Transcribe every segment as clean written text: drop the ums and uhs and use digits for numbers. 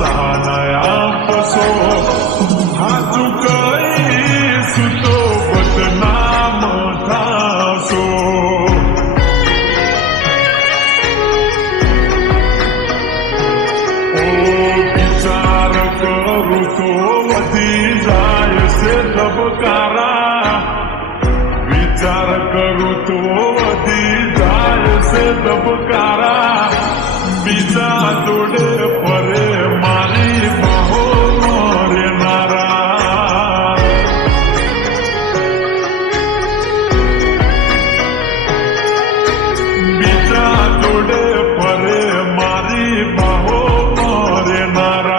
सानया पसो हाजू कई सुतो बदनाम थासो विचार करू तो वधी जाय से दबकारा विचार करू तो वधी जाय से दबकारा बीजा जोडे परे मारी बाहो मोरे नारा बीजा जोडे परे मारी बाहो मोरे नारा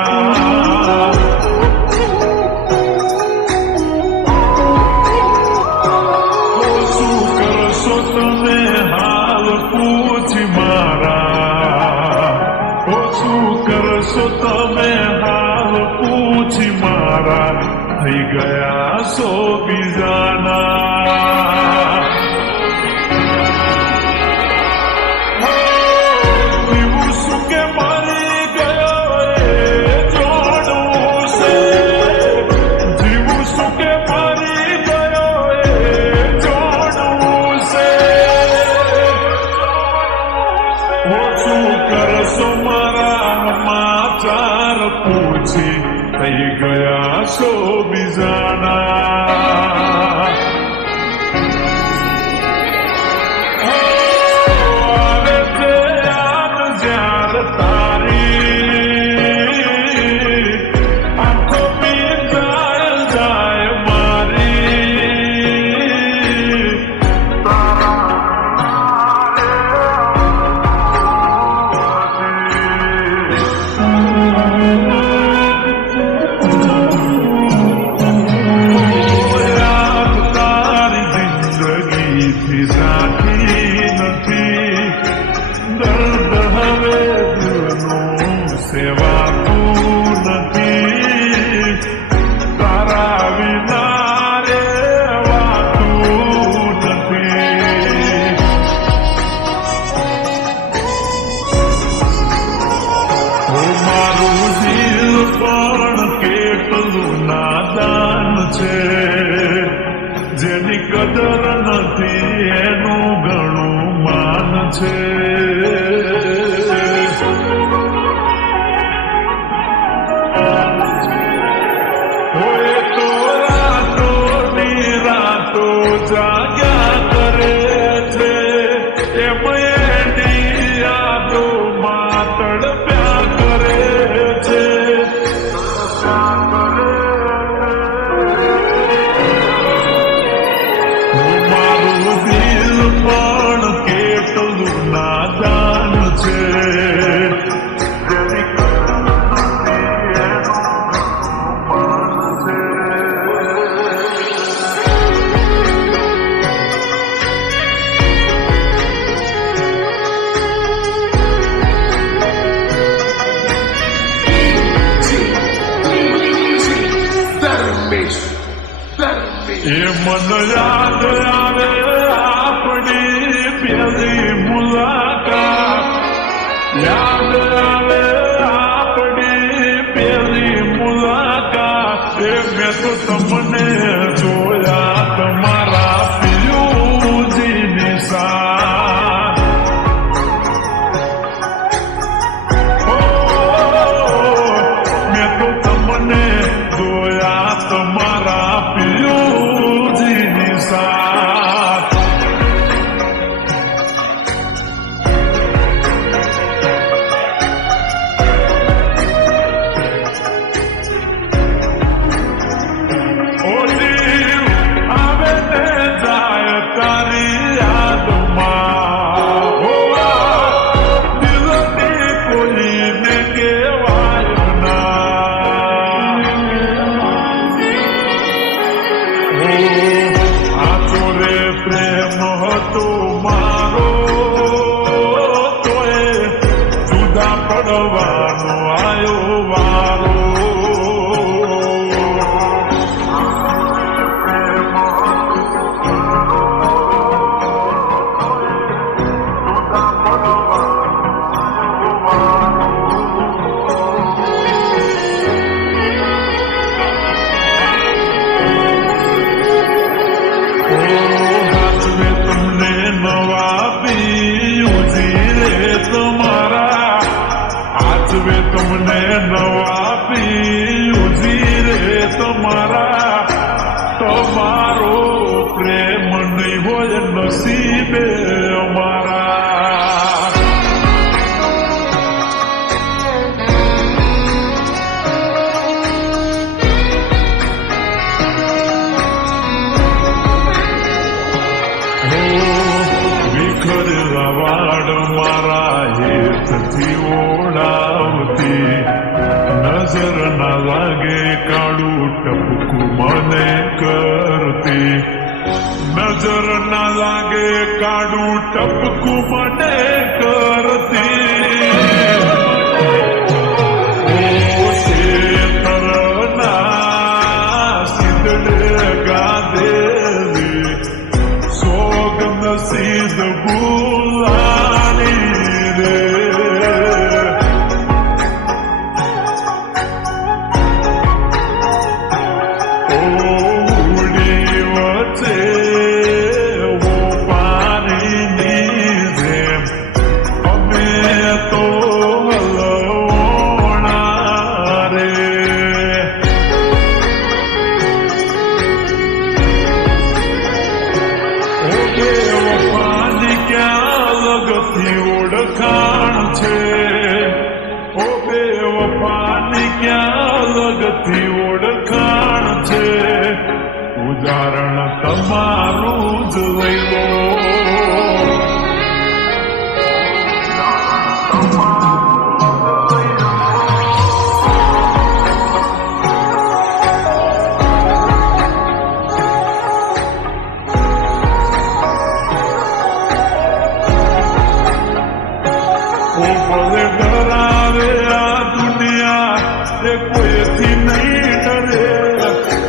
તમે હાલ પૂછી મારા શું કરશો તમે હાલ પૂછી મારા થઈ ગયા સો બીજાના જીવું શું કે મરી ગયો એ જોડવું છે જીવું શું કે મરી ગયો એ જોડવું છે ઓછું કરશો મારા સમાચાર પૂછી થઈ ગયા છો બીજાના આવે છે યાદ જ્યારે તારી આંખો બી જાય જાય મારી સાથી નથી દર્દ હવે દિલનું સેવાતું નથી તારા વિના રેવાતું નથી મારું દિલ પણ કેટલું નાદાન છે જેની કદર નથી એનું ઘણું માન છે હોય તો રાતો નિરાતો જાગ્યા કરે છે એમ એની યાદોમાં તડપ્યા કરે છે પણ કેટલું નાદાન છે એ મન યાદ આવે આપણી પહેલી મુલાકાત યાદ આવે આપણી પહેલી મુલાકાત એ મેં તો તમને જોયા તમારા પિયુજીની સાથ મેં તો તમને જોયા તમારા પિયુજીની સાથ સાચવે તમને નવા પીયુજી રે તમારા તમારો પ્રેમ નહીં હોય નસીબે અમારા વિખરેલા વાડ મારા હેતથી ઓળાવતી નજર ના લાગે કાળું ટપકું મને કરતી નજર ના લાગે કાળું ટપકું મને કરતી ઓ શેતરના સિંદડે ગાદેલી સોગંદ સીધ ભૂલાની રે ઉડી વચ્ચે ઓ પાણીની જેમ અમે તો હલવણા રે વફાની ક્યાં લગતી ઓળખાણ છે ઓ બે વફાની ક્યાં લગતી ઓળખાણ છે ઉદાહરણ તમારું જ લઈ લો ભલે ડરાવે આ દુનિયા એ કોઈથી નહીં ડરે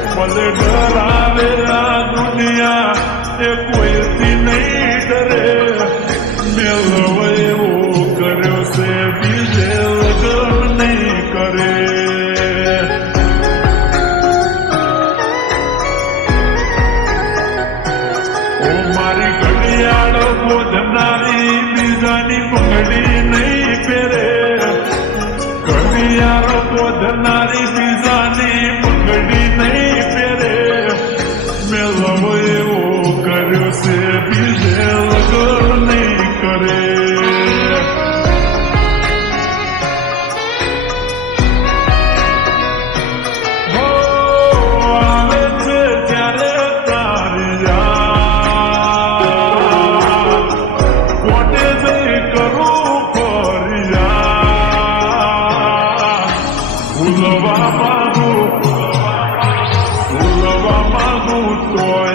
ભલે ડરાવે આ દુનિયા એ કોઈથી નહીં ડરે મેલવ એવો કર્યો છે બીજે લગન નહીં કરે ઓ મારી ઘડિયાળ બોધનારી બીજાની બંગડી નહીં પહેરે ઘડિયાળ બોધનારી બીજાની બંગડી નહીં પહેરે મેલવ એવો કર્યો છે બીજે લગન નહીં કરે હો આવે છે ત્યારે તારી યાદ કોને જઈ કરું ફરિયાદ ભૂલવા માંગુ તોય